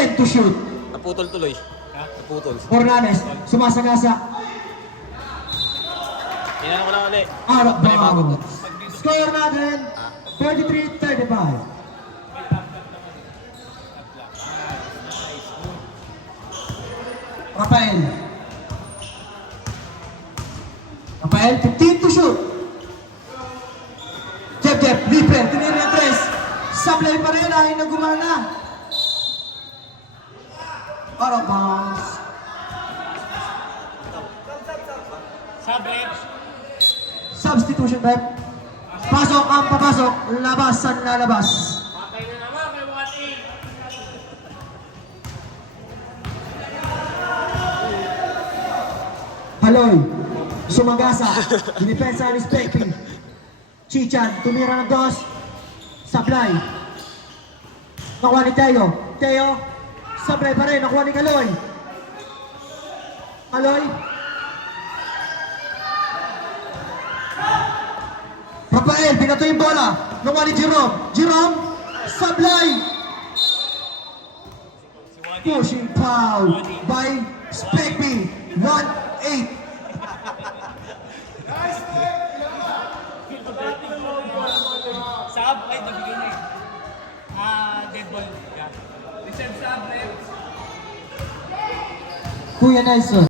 10 to shoot. Naputol tuloy. Naputol. Ornanes, sumasagasa. Inano ko lang ulit. Out of Panibago ko. bounds. Score natin, 33-35. Rafael. Rafael, 15 to shoot. Jeff, Liper, tinira yung tres. Sablay pa rin, ay na gumana. Out of bounds. Substitution, Beb. Pasok ang papasok, labas ang lalabas. Haloy, sumagasa, dinipensa ni Spekpi. Chichan, tumira ng dos. Sablay. Nakuha ni Teo. Teo, sablay pa rin, nakuha ni Kaloy. Aloy. Rafael, binato yung bola. Nakuha ni Jerome. Jerome, sablay. Pushing foul by Spekpi. 1-8. Sab, ay, nabigay na eh. Dead ball. Reserve sab, left. Kuya Nelson.